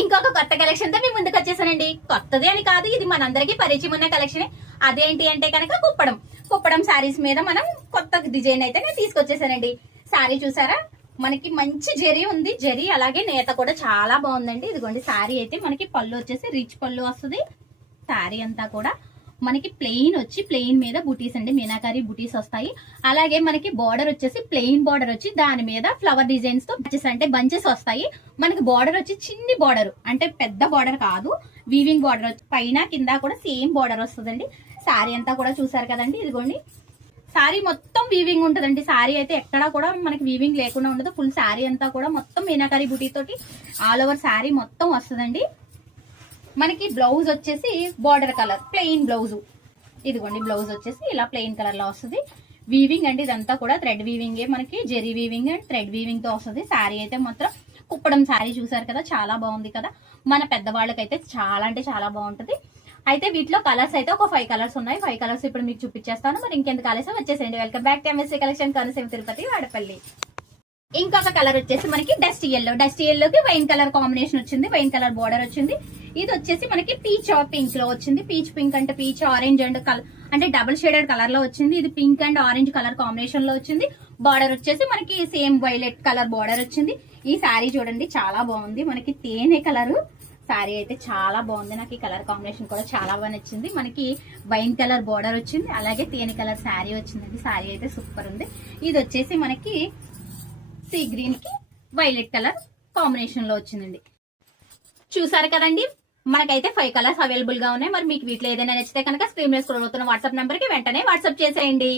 ఇంకొక కొత్త కలెక్షన్ తో మీ ముందుకు వచ్చేసానండి. కొత్తది అని కాదు, ఇది మనందరికీ పరిచయం ఉన్న కలెక్షన్. అదేంటి అంటే కనుక కుప్పడం శారీస్ మీద మనం కొత్త డిజైన్ అయితే నేను తీసుకొచ్చేసానండి. శారీ చూసారా, మనకి మంచి జరీ ఉంది. జరీ అలాగే నేత కూడా చాలా బాగుందండి. ఇదిగోండి శారీ అయితే మనకి పళ్ళు వచ్చేసి రిచ్ పళ్ళు వస్తుంది. శారీ అంతా కూడా మనకి ప్లెయిన్ వచ్చి ప్లెయిన్ మీద బుటీస్ అండి, మీనాకారి బుటీస్ వస్తాయి. అలాగే మనకి బార్డర్ వచ్చేసి ప్లెయిన్ బార్డర్ వచ్చి దాని మీద ఫ్లవర్ డిజైన్స్ తో అంటే బంచెస్ వస్తాయి. మనకి బార్డర్ వచ్చి చిన్ని బార్డర్, అంటే పెద్ద బార్డర్ కాదు, వీవింగ్ బార్డర్ వచ్చి పైన కింద కూడా సేమ్ బార్డర్ వస్తుందండి. శారీ అంతా కూడా చూసారు కదండి. ఇదిగోండి శారీ మొత్తం వీవింగ్ ఉంటదండి. శారీ అయితే ఎక్కడా కూడా మనకి వీవింగ్ లేకుండా ఉండదు. ఫుల్ శారీ అంతా కూడా మొత్తం మీనాకారి బుటీ తోటి ఆల్ ఓవర్ శారీ మొత్తం వస్తుందండి. మనకి బ్లౌజ్ వచ్చేసి బార్డర్ కలర్ ప్లెయిన్ బ్లౌజ్. ఇదిగోండి బ్లౌజ్ వచ్చేసి ఇలా ప్లెయిన్ కలర్ లో వస్తుంది. వీవింగ్ అండి, ఇదంతా కూడా థ్రెడ్ వీవింగ్, మనకి zari weaving and thread weaving తో వస్తుంది. శారీ అయితే మాత్రం కుప్పడం శారీ చూసారు కదా, చాలా బాగుంది కదా. మన పెద్దవాళ్ళకైతే చాలా అంటే చాలా బాగుంటది. అయితే వీటిలో కలర్స్ అయితే ఒక 5 కలర్స్ ఉన్నాయి. 5 కలర్స్ ఇప్పుడు మీకు చూపించేస్తాను. మరి ఇంకెందుకు ఆలస్యం వచ్చేసేయండి. Welcome back to MSc collection, Konaseema Tirupati Vadapalli. ఇంకొక కలర్ వచ్చేసి మనకి డస్ట్ ఎల్లోకి వైన్ కలర్ కాంబినేషన్ వచ్చింది. వైన్ కలర్ బార్డర్ వచ్చింది. ఇది వచ్చేసి మనకి పీచ్ పింక్ లో వచ్చింది. పీచ్ పింక్ అంటే పీచ్ ఆరెంజ్ అండ్ కలర్ అంటే డబుల్ షేడెడ్ కలర్ లో వచ్చింది. ఇది pink and orange colour combination లో వచ్చింది. బార్డర్ వచ్చేసి మనకి సేమ్ వైలెట్ కలర్ బార్డర్ వచ్చింది. ఈ శారీ చూడండి చాలా బాగుంది. మనకి తేనె కలర్ శారీ అయితే చాలా బాగుంది. నాకు ఈ కలర్ కాంబినేషన్ కూడా చాలా బాగా నచ్చింది. మనకి వైన్ కలర్ బార్డర్ వచ్చింది, అలాగే తేనె కలర్ శారీ వచ్చిందండి. శారీ అయితే సూపర్ ఉంది. ఇది వచ్చేసి మనకి సీ గ్రీన్ కి వైలెట్ కలర్ కాంబినేషన్ లో వచ్చిందండి. చూసారు కదండి, మనకైతే 5 కలర్స్ అవైలబుల్ గా ఉన్నాయి. మరి మీకు వీటిలో ఏదైనా నచ్చితే కనుక స్క్రీన్ మీద స్క్రోల్ అవుతున్న వాట్సాప్ నెంబర్ కి వెంటనే వాట్సాప్ చేసేయండి.